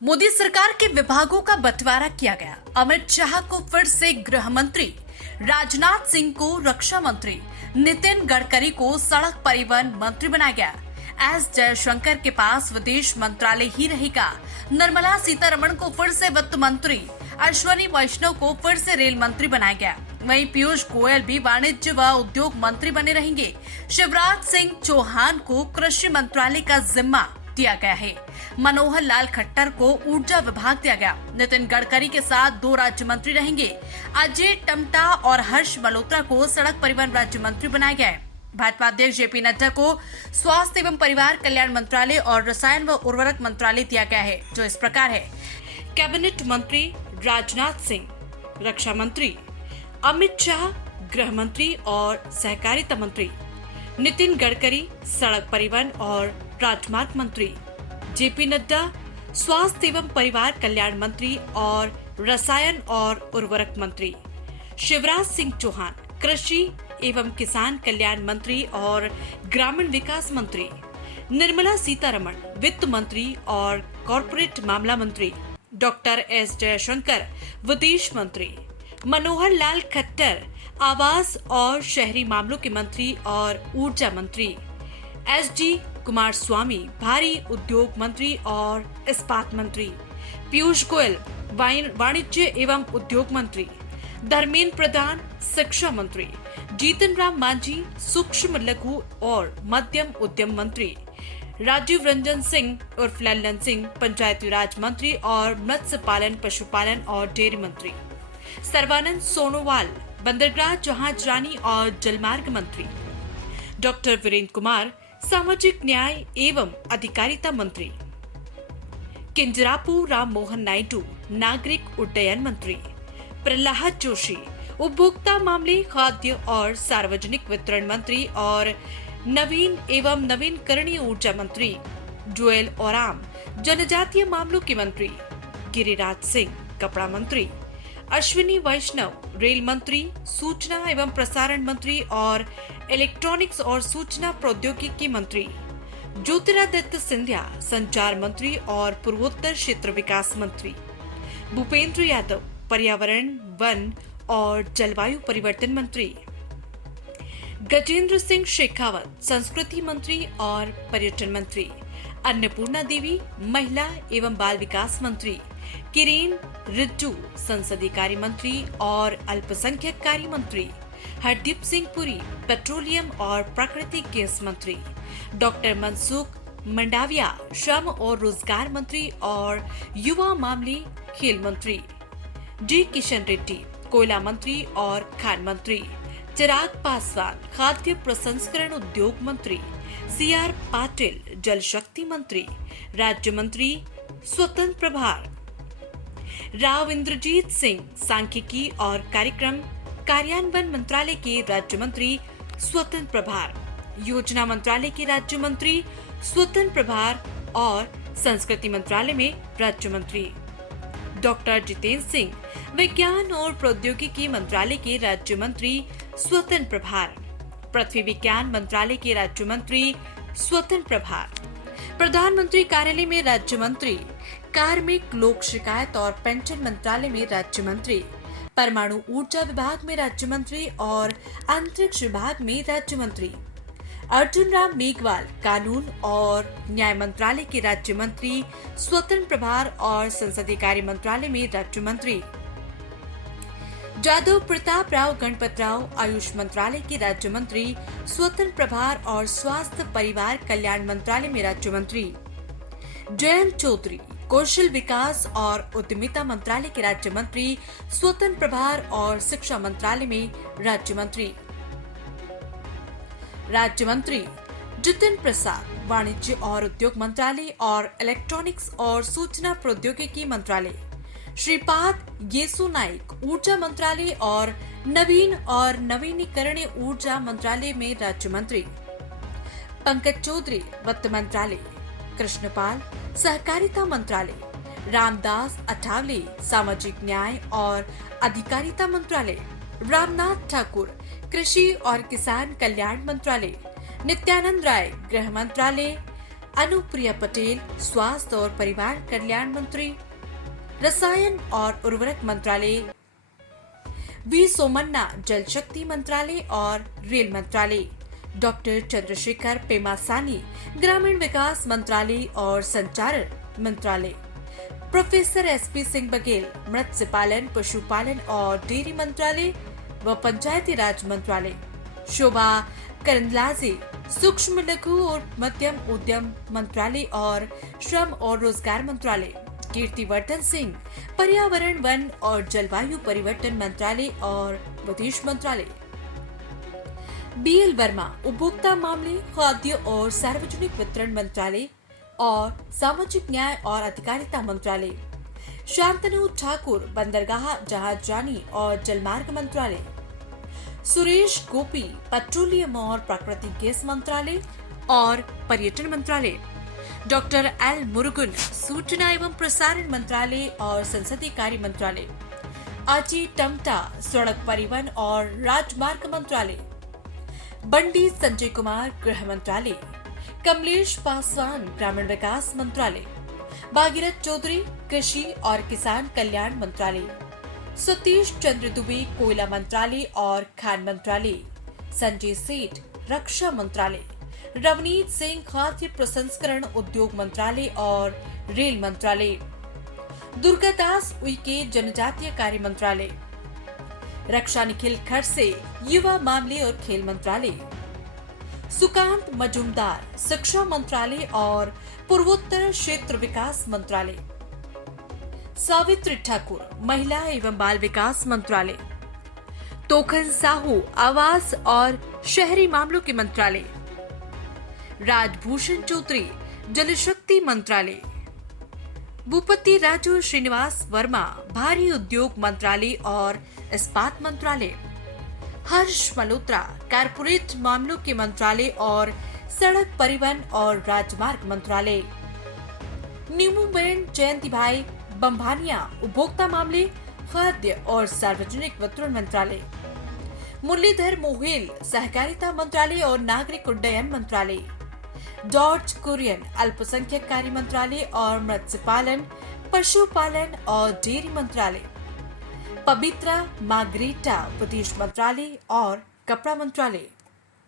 मोदी सरकार के विभागों का बंटवारा किया गया। अमित शाह को फिर से गृह मंत्री, राजनाथ सिंह को रक्षा मंत्री, नितिन गडकरी को सड़क परिवहन मंत्री बनाया गया। एस जयशंकर के पास विदेश मंत्रालय ही रहेगा। निर्मला सीतारमण को फिर से वित्त मंत्री, अश्विनी वैष्णव को फिर से रेल मंत्री बनाया गया। वहीं पीयूष गोयल भी वाणिज्य व उद्योग मंत्री बने रहेंगे। शिवराज सिंह चौहान को कृषि मंत्रालय का जिम्मा दिया गया है। मनोहर लाल खट्टर को ऊर्जा विभाग दिया गया। नितिन गडकरी के साथ 2 राज्य मंत्री रहेंगे। अजय टम्टा और हर्ष मल्होत्रा को सड़क परिवहन राज्य मंत्री बनाया गया है। भाजपा अध्यक्ष जेपी नड्डा को स्वास्थ्य एवं परिवार कल्याण मंत्रालय और रसायन व उर्वरक मंत्रालय दिया गया है, जो इस प्रकार है। कैबिनेट मंत्री राजनाथ सिंह, रक्षा मंत्री अमित शाह, गृह मंत्री और सहकारिता मंत्री नितिन गडकरी, सड़क परिवहन और राजमार्ग मंत्री जेपी नड्डा, स्वास्थ्य एवं परिवार कल्याण मंत्री और रसायन और उर्वरक मंत्री शिवराज सिंह चौहान, कृषि एवं किसान कल्याण मंत्री और ग्रामीण विकास मंत्री निर्मला सीतारमण, वित्त मंत्री और कॉर्पोरेट मामला मंत्री डॉक्टर एस जयशंकर, विदेश मंत्री मनोहर लाल खट्टर, आवास और शहरी मामलों के मंत्री और ऊर्जा मंत्री एसडी कुमारस्वामी, भारी उद्योग मंत्री और इस्पात मंत्री पीयूष गोयल, वाणिज्य एवं उद्योग मंत्री धर्मेंद्र प्रधान, शिक्षा मंत्री जीतन राम मांझी, सूक्ष्म लघु और मध्यम उद्यम मंत्री राजीव रंजन सिंह उर्फ लल्लन सिंह, पंचायती राज मंत्री और मत्स्य पालन, पशुपालन और डेयरी मंत्री सर्बानंद सोनोवाल, बंदरगाह, जहाज रानी और जलमार्ग मंत्री डॉक्टर वीरेंद्र कुमार, सामाजिक न्याय एवं अधिकारिता मंत्री किंजरापू राम मोहन नायडू, नागरिक उड्डयन मंत्री प्रहलाद जोशी, उपभोक्ता मामले, खाद्य और सार्वजनिक वितरण मंत्री और नवीन एवं नवीनकरणीय ऊर्जा मंत्री जोएल ओराम, जनजातीय मामलों के मंत्री गिरिराज सिंह, कपड़ा मंत्री अश्विनी वैष्णव, रेल मंत्री, सूचना एवं प्रसारण मंत्री और इलेक्ट्रॉनिक्स और सूचना प्रौद्योगिकी मंत्री ज्योतिरादित्य सिंधिया, संचार मंत्री और पूर्वोत्तर क्षेत्र विकास मंत्री भूपेंद्र यादव, पर्यावरण, वन और जलवायु परिवर्तन मंत्री गजेंद्र सिंह शेखावत, संस्कृति मंत्री और पर्यटन मंत्री अन्नपूर्णा देवी, महिला एवं बाल विकास मंत्री किरेन रिज्जू, संसदीय कार्य मंत्री और अल्पसंख्यक कार्य मंत्री हरदीप सिंह पुरी, पेट्रोलियम और प्राकृतिक गैस मंत्री डॉक्टर मनसुख मंडाविया, श्रम और रोजगार मंत्री और युवा मामले, खेल मंत्री डी किशन रेड्डी, कोयला मंत्री और खान मंत्री चिराग पासवान, खाद्य प्रसंस्करण उद्योग मंत्री सीआर पाटिल, जल शक्ति मंत्री राज्य मंत्री स्वतंत्र प्रभार राव इंद्रजीत सिंह, सांख्यिकी और कार्यक्रम कार्यान्वयन मंत्रालय के राज्य मंत्री स्वतंत्र प्रभार, योजना मंत्रालय के राज्य मंत्री स्वतंत्र प्रभार और संस्कृति मंत्रालय में राज्य मंत्री डॉक्टर जितेंद्र सिंह, विज्ञान और प्रौद्योगिकी मंत्रालय के राज्य मंत्री स्वतंत्र प्रभार, पृथ्वी विज्ञान मंत्रालय के राज्य मंत्री स्वतंत्र प्रभार, प्रधानमंत्री कार्यालय में राज्य मंत्री, कार्मिक लोक शिकायत और पेंशन मंत्रालय में राज्य मंत्री, परमाणु ऊर्जा विभाग में राज्य मंत्री और अंतरिक्ष विभाग में राज्य मंत्री अर्जुन राम मेघवाल, कानून और न्याय मंत्रालय के राज्य मंत्री स्वतंत्र प्रभार और संसदीय कार्य मंत्रालय में राज्य मंत्री जादव प्रताप राव गणपत राव, आयुष मंत्रालय के राज्य मंत्री स्वतंत्र प्रभार और स्वास्थ्य परिवार कल्याण मंत्रालय में राज्य मंत्री जयंत चौधरी, कौशल विकास और उद्यमिता मंत्रालय के राज्य मंत्री स्वतंत्र प्रभार और शिक्षा मंत्रालय में राज्य मंत्री जितिन प्रसाद, वाणिज्य और उद्योग मंत्रालय और इलेक्ट्रॉनिक्स और सूचना प्रौद्योगिकी मंत्रालय श्रीपाद येसु नाइक, ऊर्जा मंत्रालय और नवीन और नवीनीकरणीय ऊर्जा मंत्रालय में राज्य मंत्री पंकज चौधरी, वित्त मंत्रालय कृष्णपाल, सहकारिता मंत्रालय रामदास अठावले, सामाजिक न्याय और अधिकारिता मंत्रालय रामनाथ ठाकुर, कृषि और किसान कल्याण मंत्रालय नित्यानंद राय, गृह मंत्रालय अनुप्रिया पटेल स्वास्थ्य और परिवार कल्याण मंत्री, रसायन और उर्वरक मंत्रालय, वी सोमन्ना जल शक्ति मंत्रालय और रेल मंत्रालय, डॉक्टर चंद्रशेखर पेमासानी ग्रामीण विकास मंत्रालय और संचार मंत्रालय, प्रोफेसर एसपी सिंह बघेल मत्स्य पालन, पशुपालन और डेयरी मंत्रालय व पंचायती राज मंत्रालय, शोभा करंदलाजे सूक्ष्म लघु और मध्यम उद्यम मंत्रालय और श्रम और रोजगार मंत्रालय, कीर्तिवर्धन सिंह पर्यावरण वन और जलवायु परिवर्तन मंत्रालय और विदेश मंत्रालय, बीएल वर्मा उपभोक्ता मामले, खाद्य और सार्वजनिक वितरण मंत्रालय और सामाजिक न्याय और अधिकारिता मंत्रालय, शांतनु ठाकुर बंदरगाह जहाजरानी और जलमार्ग मंत्रालय, सुरेश गोपी पेट्रोलियम और प्राकृतिक गैस मंत्रालय और पर्यटन मंत्रालय, डॉक्टर एल मुरुगन सूचना एवं प्रसारण मंत्रालय और संसदीय कार्य मंत्रालय, अजय टमटा सड़क परिवहन और राजमार्ग मंत्रालय, बंडी संजय कुमार गृह मंत्रालय, कमलेश पासवान ग्रामीण विकास मंत्रालय, भागीरथ चौधरी कृषि और किसान कल्याण मंत्रालय, सतीश चंद्र दुबे कोयला मंत्रालय और खान मंत्रालय, संजय सेठ रक्षा मंत्रालय, रवनीत सिंह खाद्य प्रसंस्करण उद्योग मंत्रालय और रेल मंत्रालय, दुर्गादास उइके जनजातीय कार्य मंत्रालय, रक्षा निखिल खड़से युवा मामले और खेल मंत्रालय, सुकांत मजूमदार शिक्षा मंत्रालय और पूर्वोत्तर क्षेत्र विकास मंत्रालय, सावित्री ठाकुर महिला एवं बाल विकास मंत्रालय, तोखन साहू आवास और शहरी मामलों के मंत्रालय, राजभूषण चौधरी जल शक्ति मंत्रालय, भूपति राजू श्रीनिवास वर्मा भारी उद्योग मंत्रालय और इस्पात मंत्रालय, हर्ष मल्होत्रा कारपोरेट मामलों के मंत्रालय और सड़क परिवहन और राजमार्ग मंत्रालय, नीमूबेन जयंती भाई बम्भानिया उपभोक्ता मामले, खाद्य और सार्वजनिक वितरण मंत्रालय, मुरलीधर मोहेल सहकारिता मंत्रालय और नागरिक उड्डयन मंत्रालय, जॉर्ज कुरियन अल्पसंख्यक कार्य मंत्रालय और मत्स्य पालन, पशुपालन और डेयरी मंत्रालय, पवित्रा मार्गरेटा विदेश मंत्रालय और कपड़ा मंत्रालय।